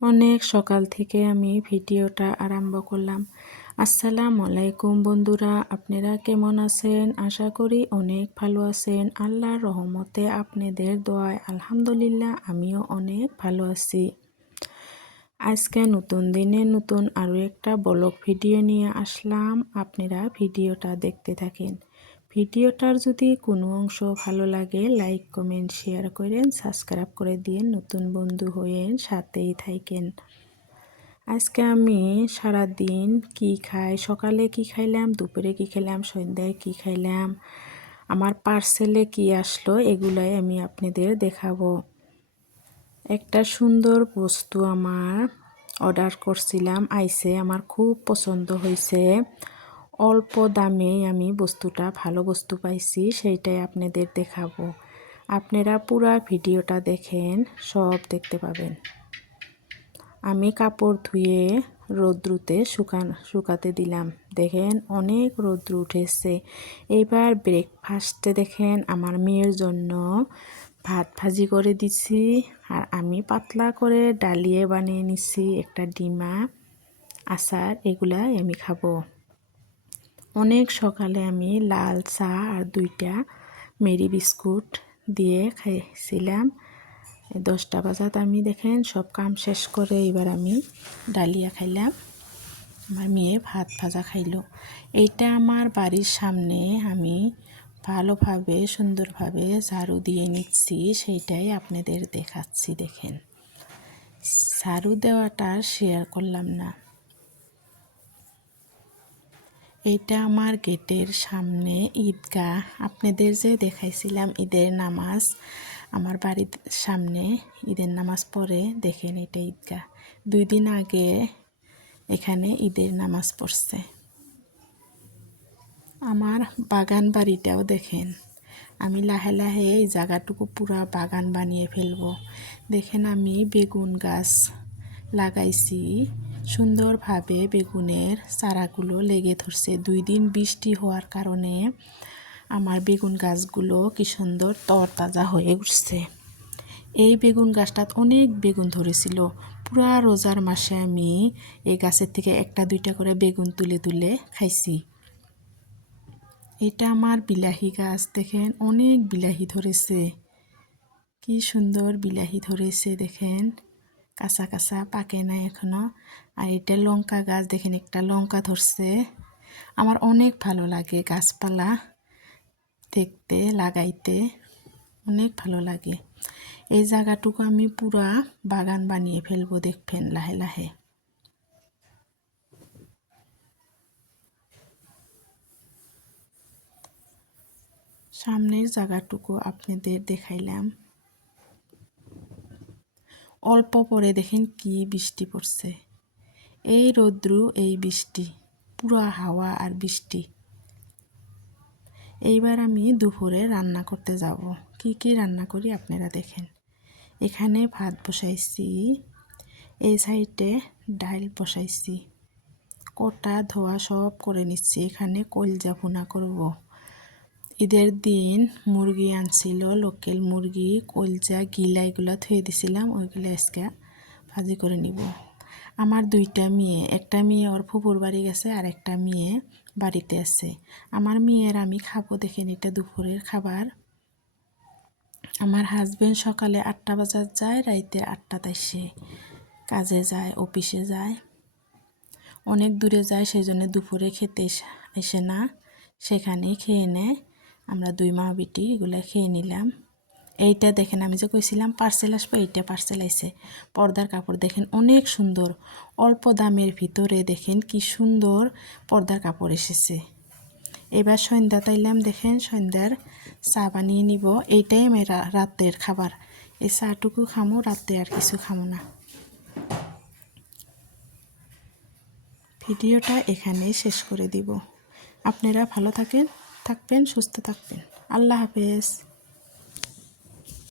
অনেক সকাল থেকে আমি ভিডিওটা আরম্ভ করলাম। আসসালামু আলাইকুম বন্ধুরা, আপনারা কেমন আছেন? আশা করি অনেক ভালো আছেন। আল্লাহর রহমতে আপনাদের দোয়ায় আলহামদুলিল্লাহ আমিও অনেক ভালো আছি। আজকে নতুন দিনে নতুন আরও একটা ব্লগ ভিডিও নিয়ে আসলাম। আপনারা ভিডিওটা দেখতে থাকেন। ভিডিওটার যদি কোনো অংশ ভালো লাগে লাইক কমেন্ট শেয়ার করেন, সাবস্ক্রাইব করে দিয়ে নতুন বন্ধু হয়েন, সাথেই থাকেন। আজকে আমি সারাদিন কি খাই, সকালে কি খাইলাম, দুপুরে কি খাইলাম, সন্ধ্যায় কি খাইলাম, আমার পার্সেলে কি আসলো, এগুলাই আমি আপনাদের দেখাবো। একটা সুন্দর বস্তু আমার অর্ডার করছিলাম, আইছে, আমার খুব পছন্দ হয়েছে। অল্প দামে আমি বস্তুটা ভালো বস্তু পাইছি, সেইটাই আপনাদের দেখাবো। আপনারা পুরো ভিডিওটা দেখেন, সব দেখতে পাবেন। আমি কাপড় ধুয়ে রৌদ্রুতে শুকাতে দিলাম। দেখেন অনেক রৌদ্র উঠেছে। এবার ব্রেকফাস্টে দেখেন আমার মেয়ের জন্য ভাত ভাজি করে দিছি, আর আমি পাতলা করে ডালিয়ে বানিয়ে নিছি, একটা ডিমা, আচার, এগুলাই আমি খাবো। অনেক সকালে আমি লাল চা আর 2টা মেরি বিস্কুট দিয়ে খাইছিলাম। 10টা বাজাত আমি দেখেন সব কাম শেষ করে এবার আমি ডালিয়া খাইলাম, আমার মেয়ে ভাত ভাজা খাইলো। এইটা আমার বাড়ির সামনে আমি ভালোভাবে সুন্দরভাবে ঝাড়ু দিয়ে নিচ্ছি, সেইটাই আপনাদের দেখাচ্ছি। দেখেন ঝাড়ু দেওয়াটা শেয়ার করলাম না। এইটা আমার গেটের সামনে ঈদগাহ, আপনাদের যে দেখাইছিলাম ঈদের নামাজ, আমার বাড়ির সামনে ঈদের নামাজ পড়ে। দেখেন এটা ঈদগাহ, 2 দিন আগে এখানে ঈদের নামাজ পড়ছে। আমার বাগান বাড়িটাও দেখেন, আমি লাহে লাহে এই জায়গাটুকু পুরা বাগান বানিয়ে ফেলবো। দেখেন আমি বেগুন গাছ লাগাইছি, সুন্দরভাবে বেগুনের চারাগুলো লেগে ধরছে। 2 দিন বৃষ্টি হওয়ার কারণে আমার বেগুন গাছগুলো কি সুন্দর তরতাজা হয়ে উঠছে। এই বেগুন গাছটাত অনেক বেগুন ধরেছিল। পুরা রোজার মাসে আমি এই গাছের থেকে 1-2টা করে বেগুন তুলে তুলে খাইছি। এটা আমার বিলাহি গাছ, দেখেন অনেক বিলাহি ধরেছে, কি সুন্দর বিলাহি ধরেছে। দেখেন কাঁচা কাঁচা, পাকে নাই এখনো। আর এটা লঙ্কা গাছ, দেখেন একটা লঙ্কা ধরছে। আমার অনেক ভালো লাগে গাছপালা দেখতে, লাগাইতে অনেক ভালো লাগে। এই জায়গাটুকু আমি পুরা বাগান বানিয়ে ফেলবো, দেখবেন লাহে লাহে। সামনের জায়গাটুকু আপনাদের দেখাইলাম। অল্প পরে দেখেন কি বৃষ্টি পড়ছে, এই রৌদ্র এই বৃষ্টি, পুরা হাওয়া আর বৃষ্টি। এইবার আমি দুপুরে রান্না করতে যাব। কি কি রান্না করি আপনারা দেখেন। এখানে ভাত বসাইছি, এই সাইডে ডাল বসাইছি, কটা ধোয়া সব করে নিচ্ছি। এখানে কলজা ভুনা করব। ঈদের দিন মুরগি আনছিল, লোকাল মুরগি, কলজা গিলা এগুলো থুয়ে দিছিলাম, ওইগুলো আজকে ভাজি করে নিব। আমার 2টা মেয়ে, একটা মেয়ে ওর ফুপুর বাড়ি গেছে, আর একটা মেয়ে বাড়িতে আছে। আমার মেয়ের আমি খাবো। দেখেন এটা দুপুরের খাবার। আমার হাজবেন্ড সকালে 8টা বাজার যায়, রাইতে 8টাতে আসে, কাজে যায়, অফিসে যায়, অনেক দূরে যায়, সেই জন্য দুপুরে খেতে আসে না, সেখানেই খেয়ে নেয়। আমরা 2 মা বেটি এগুলো খেয়ে নিলাম। এইটা দেখেন আমি যে কইছিলাম পার্সেল আসবে, এইটা পার্সেল আইছে। পর্দার কাপড় দেখেন অনেক সুন্দর, অল্প দামের ভিতরে দেখেন কি সুন্দর পর্দার কাপড় এসেছে। এবার সন্ধ্যা তাইলাম, দেখেন সন্ধ্যার চা বানিয়ে নিব। এইটাই আমি রাতের খাবার, এই চাটুকু খামো, রাতে আর কিছু খামো না। ভিডিওটা এখানেই শেষ করে দিব। আপনারা ভালো থাকবেন, সুস্থ থাকবেন। আল্লাহ হাফেজ।